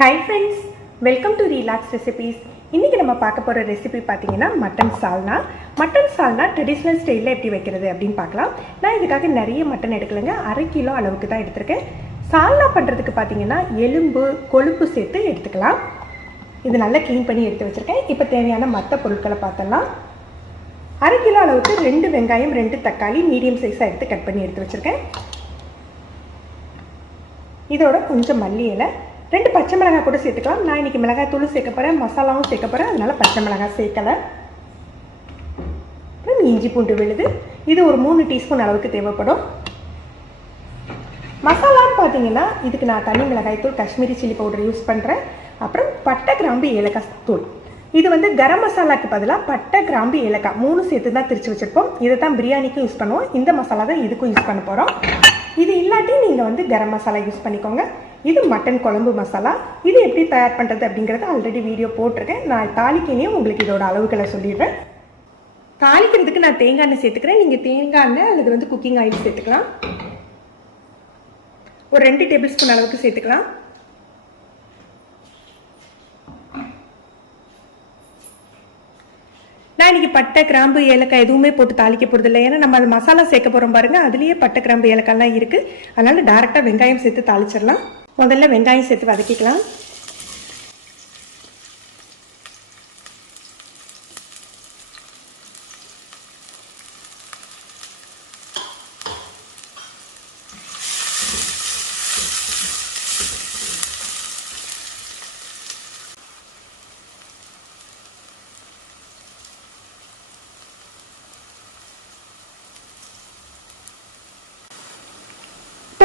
Hi friends, welcome to Relax Recipes. இன்னைக்கு நம்ம பார்க்க போற ரெசிபி பாத்தீங்கன்னா மட்டன் சால்னா. மட்டன் சால்னா ட்ரெடிஷனல் ஸ்டைல்ல எப்படி வைக்கிறது அப்படினு பார்க்கலாம். நான் இதுக்காக நிறைய மட்டன் எடுக்கலங்க, 1/2 கிலோ அளவுக்கு தான் எடுத்துர்க்கேன். சால்னா பண்றதுக்கு பாத்தீங்கன்னா எலும்பு, கொழுப்பு சேர்த்து எடுத்துக்கலாம். இது நல்லா க்ளீன் பண்ணி எடுத்து வச்சிருக்கேன். இப்போ தேவையான மற்ற பொருட்களை பார்த்தலாம். 1/2 கிலோ அளவுக்கு 2 வெங்காயம், 2 தக்காளி மீடியம் சைஸா எடுத்து கட் பண்ணி எடுத்து வச்சிருக்கேன். இதோட கொஞ்சம் மல்லி இலை, 2 பச்சை மிளகாய் கூட சேர்த்துக்கலாம். நான் இன்றைக்கி மிளகாய் தூள் சேர்க்க போகிறேன், மசாலாவும் சேர்க்க போகிறேன், அதனால் பச்சை மிளகாய் சேர்க்கலை. அப்புறம் இஞ்சி பூண்டு விழுது, இது ஒரு 3 டீஸ்பூன் அளவுக்கு தேவைப்படும். மசாலான்னு பார்த்தீங்கன்னா இதுக்கு நான் தனி மிளகாய் தூள், காஷ்மீரி சில்லி பவுடர் யூஸ் பண்ணுறேன். அப்புறம் பட்டை, கிராம்பு, ஏலக்காய் தூள். இது வந்து கரம் மசாலாவுக்கு பதிலாக பட்டை, கிராம்பு, ஏலக்காய் 3 சேர்த்து தான் திரிச்சு வச்சுருப்போம். இதை தான் பிரியாணிக்கும் யூஸ் பண்ணுவோம். இந்த மசாலா தான் இதுக்கும் யூஸ் பண்ண போகிறோம். இது இல்லாட்டி நீங்கள் வந்து கரம் மசாலா யூஸ் பண்ணிக்கோங்க. இது மட்டன் குழம்பு மசாலா. இது எப்படி தயார் பண்ணுறது அப்படிங்கிறத ஆல்ரெடி வீடியோ போட்டிருக்கேன். நான் தாளிக்கையிலையும் உங்களுக்கு இதோட அளவுகளை சொல்லிடுறேன். தாளிக்கிறதுக்கு நான் தேங்காய் எண்ணெய் சேர்த்துக்கிறேன். நீங்கள் தேங்காய் எண்ணெய் அல்லது வந்து குக்கிங் ஆயில் சேர்த்துக்கலாம். ஒரு 2 டேபிள் ஸ்பூன் அளவுக்கு சேர்த்துக்கலாம். நான் இன்றைக்கி பட்டை, கிராம்பு, ஏலக்காய் எதுவுமே போட்டு தாளிக்க போகிறது இல்லை. ஏன்னா நம்ம அது மசாலா சேர்க்க போகிறோம் பாருங்கள், அதுலேயே பட்டை, கிராம்பு, ஏலக்காய்லாம் இருக்குது. அதனால் டேரெக்டாக வெங்காயம் சேர்த்து தாளிச்சிடலாம். முதல்ல வெங்காயம் சேர்த்து வதக்கிக்கலாம்.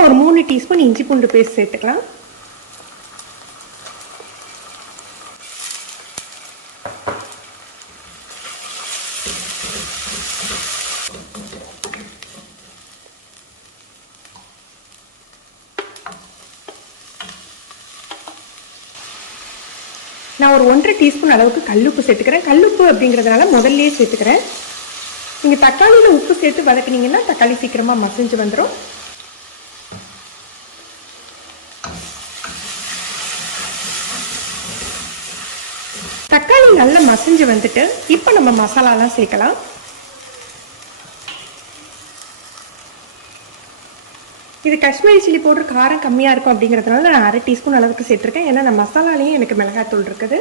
ஒரு 3 டீஸ்பூன் இஞ்சி பூண்டு பேஸ்ட் சேர்த்துக்கலாம். நான் ஒரு 1/2 டீஸ்பூன் அளவுக்கு கல்லுப்பு சேர்த்துக்கிறேன். கல்லுப்பு அப்படிங்கிறதுனால முதல்லையே சேர்த்துக்கிறேன். நீங்கள் தக்காளியில் உப்பு சேர்த்து வதக்குனீங்கன்னா தக்காளி சீக்கிரமாக மசிஞ்சு வந்துடும். தக்காளி நல்லா மசிஞ்சு வந்துட்டு இப்போ நம்ம மசாலாலாம் சேர்க்கலாம். இது காஷ்மீரி சில்லி பவுடர் காரம் கம்மியாக இருக்கும் அப்படிங்கிறதுனால நான் 1/2 டீஸ்பூன் அளவுக்கு சேர்த்துருக்கேன். ஏன்னா நான் மசாலாலேயும் எனக்கு மிளகாய் தூள் இருக்குது.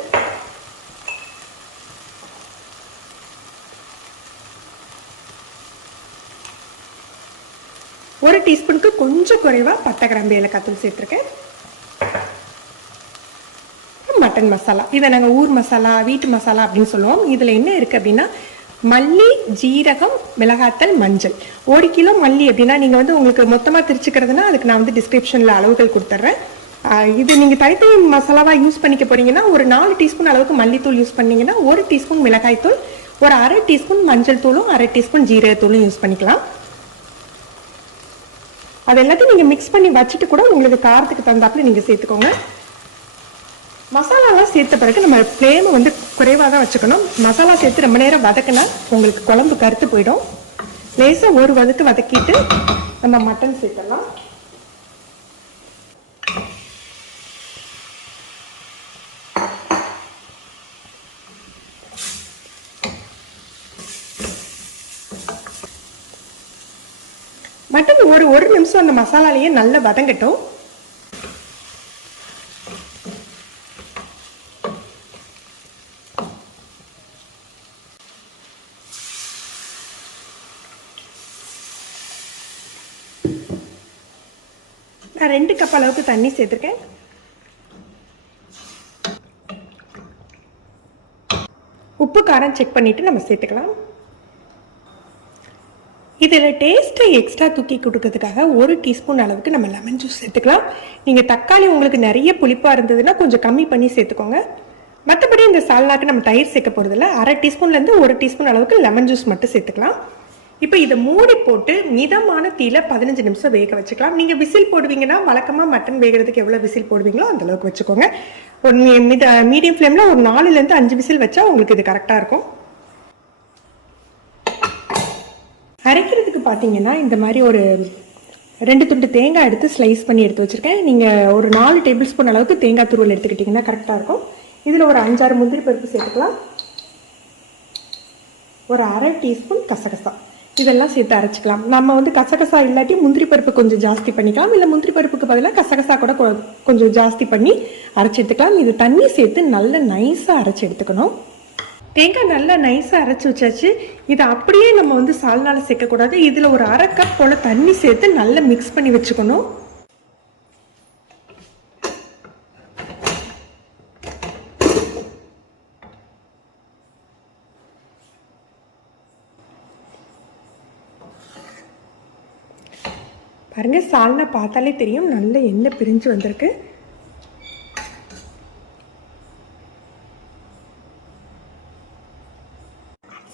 ஒரு டீஸ்பூனுக்கு கொஞ்சம் குறைவாக பட்டை, கிராம்பு, ஏலக்காய் தூள் சேர்த்துருக்கேன். மட்டன் மசாலா, இதை நாங்கள் ஊர் மசாலா, வீட்டு மசாலா அப்படின்னு சொல்லுவோம். இதில் என்ன இருக்குது அப்படின்னா மல்லி, ஜீரகம், மிளகாத்தல், மஞ்சள். 1 கிலோ மல்லி அப்படின்னா நீங்கள் வந்து உங்களுக்கு மொத்தமாக திரிச்சுக்கிறதுனா அதுக்கு நான் வந்து டிஸ்கிரிப்ஷனில் அளவுகள் கொடுத்துட்றேன். இது நீங்கள் தனித்தனி மசாலாவாக யூஸ் பண்ணிக்க போகிறீங்கன்னா ஒரு 4 டீஸ்பூன் அளவுக்கு மல்லித்தூள் யூஸ் பண்ணிங்கன்னா 1 டீஸ்பூன் மிளகாய் தூள், ஒரு 1/2 டீஸ்பூன் மஞ்சள் தூளும் 1/2 டீஸ்பூன் ஜீரகத்தூளும் யூஸ் பண்ணிக்கலாம். அது எல்லாத்தையும் நீங்கள் மிக்ஸ் பண்ணி வச்சுட்டு கூட உங்களுக்கு காரத்துக்கு தகுந்தாப்புல நீங்கள் சேர்த்துக்கோங்க. மசாலாலாம் சேர்த்த பிறகு நம்ம ஃப்ளேமை வந்து குறைவாக தான் வச்சுக்கணும். மசாலா சேர்த்து ரொம்ப நேரம் வதக்கினா உங்களுக்கு குழம்பு கருத்து போயிடும். லேசாக ஒரு வதக்கு வதக்கிட்டு நம்ம மட்டன் சேர்த்துடலாம். மட்டன் ஒரு நிமிஷம் அந்த மசாலாலேயே நல்லா வதங்கட்டும். நான் 2 கப் அளவுக்கு தண்ணி சேர்த்துருக்கேன். உப்பு காரம் செக் பண்ணிவிட்டு நம்ம சேர்த்துக்கலாம். இதில் டேஸ்ட்டை எக்ஸ்ட்ரா தூக்கி கொடுக்கறதுக்காக 1 டீஸ்பூன் அளவுக்கு நம்ம லெமன் ஜூஸ் சேர்த்துக்கலாம். நீங்கள் தக்காளி உங்களுக்கு நிறைய புளிப்பாக இருந்ததுன்னா கொஞ்சம் கம்மி பண்ணி சேர்த்துக்கோங்க. மற்றபடி இந்த சால்னாக்கு நம்ம தயிர் சேர்க்க போகிறதில்ல. 1/2 டீஸ்பூன்லேருந்து 1 டீஸ்பூன் அளவுக்கு லெமன் ஜூஸ் மட்டும் சேர்த்துக்கலாம். இப்போ இதை மூடி போட்டு மிதமான தீயில 15 நிமிஷம் வேக வச்சுக்கலாம். நீங்கள் விசில் போடுவீங்கன்னா வழக்கமாக மட்டன் வேகிறதுக்கு எவ்வளோ விசில் போடுவீங்களோ அந்த அளவுக்கு வச்சுக்கோங்க. ஒரு மீடியம் ஃப்ளேமில் ஒரு 4லேருந்து 5 விசில் வச்சா உங்களுக்கு இது கரெக்டாக இருக்கும். அரைக்கிறதுக்கு பார்த்தீங்கன்னா இந்த மாதிரி ஒரு 2 துண்டு தேங்காய் எடுத்து ஸ்லைஸ் பண்ணி எடுத்து வச்சுருக்கேன். நீங்கள் ஒரு 4 டேபிள் ஸ்பூன் அளவுக்கு தேங்காய் துருவல் எடுத்துக்கிட்டிங்கன்னா கரெக்டாக இருக்கும். இதில் ஒரு 5-6 முந்திரி பருப்பு சேர்த்துக்கலாம். ஒரு அரை டீஸ்பூன் கசகசா இதெல்லாம் சேர்த்து அரைச்சிக்கலாம். நம்ம வந்து கசகசா இல்லாட்டி முந்திரி பருப்பு கொஞ்சம் ஜாஸ்தி பண்ணிக்கலாம். இல்லை முந்திரி பருப்புக்கு பதிலாக கசகசா கூட கொஞ்சம் ஜாஸ்தி பண்ணி அரைச்சி எடுத்துக்கலாம். இது தண்ணி சேர்த்து நல்லா நைஸாக அரைச்சி எடுத்துக்கணும். தேங்காய் நல்லா நைஸாக அரைச்சி வச்சாச்சு. இதை அப்படியே நம்ம வந்து சால்னால சேர்க்கக்கூடாது. இதில் ஒரு அரை கப் போல் தண்ணி சேர்த்து நல்லா மிக்ஸ் பண்ணி வச்சுக்கணும். பாருங்க, சால்னா பார்த்தாலே தெரியும் நல்ல எண்ணெய் பிரிஞ்சு வந்திருக்கு.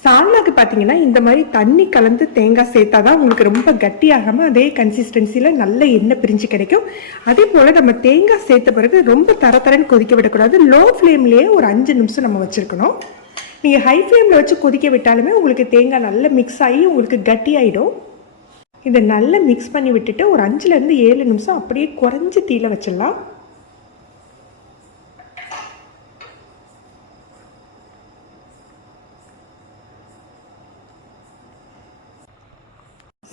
சால்னாக்கு பார்த்தீங்கன்னா இந்த மாதிரி தண்ணி கலந்து தேங்காய் சேர்த்தா தான் உங்களுக்கு ரொம்ப கட்டியாகாமல் அதே கன்சிஸ்டன்சியில் நல்ல எண்ணெய் பிரிஞ்சு கிடைக்கும். அதே போல் நம்ம தேங்காய் சேர்த்த பிறகு ரொம்ப தரன்னு கொதிக்க விடக்கூடாது. லோ ஃப்ளேம்லேயே ஒரு 5 நிமிஷம் நம்ம வச்சுருக்கணும். நீங்கள் ஹை ஃப்ளேமில் வச்சு கொதிக்க விட்டாலுமே உங்களுக்கு தேங்காய் நல்லா மிக்ஸ் ஆகி உங்களுக்கு கட்டியாயிடும். இதை நல்லா மிக்ஸ் பண்ணி விட்டுட்டு ஒரு 5லேருந்து 7 நிமிஷம் அப்படியே குறைஞ்சி தீயில வச்சிடலாம்.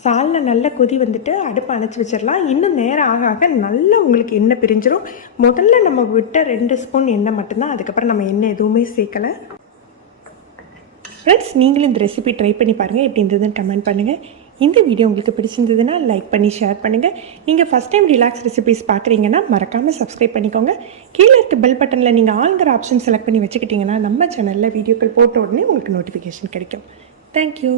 சால்னா நல்ல கொதி வந்துட்டு அடுப்பை அணைச்சி வச்சிடலாம். இன்னும் நேரம் ஆக ஆக நல்லா உங்களுக்கு எண்ணெய் பிரிஞ்சிடும். முதல்ல நம்ம விட்ட 2 ஸ்பூன் எண்ணெய் மட்டும்தான், அதுக்கப்புறம் நம்ம எண்ணெய் எதுவுமே சேர்க்கலை. ஃப்ரெண்ட்ஸ், நீங்களும் இந்த ரெசிபி ட்ரை பண்ணி பாருங்கள். எப்படி இருந்ததுன்னு கமெண்ட் பண்ணுங்கள். இந்த வீடியோ உங்களுக்கு பிடிச்சிருந்ததுன்னா லைக் பண்ணி ஷேர் பண்ணுங்கள். நீங்கள் ஃபஸ்ட் டைம் ரிலாக்ஸ் ரெசிபிஸ் பார்க்குறீங்கன்னா மறக்காமல் சப்ஸ்கிரைப் பண்ணிக்கோங்க. கீழே இருக்க பெல் பட்டனில் நீங்கள் ஆல்ங்கிற ஆப்ஷன் செலக்ட் பண்ணி வச்சுக்கிட்டிங்கன்னா நம்ம சேனலில் வீடியோக்கள் போட்ட உடனே உங்களுக்கு நோட்டிஃபிகேஷன் கிடைக்கும். தேங்க்யூ.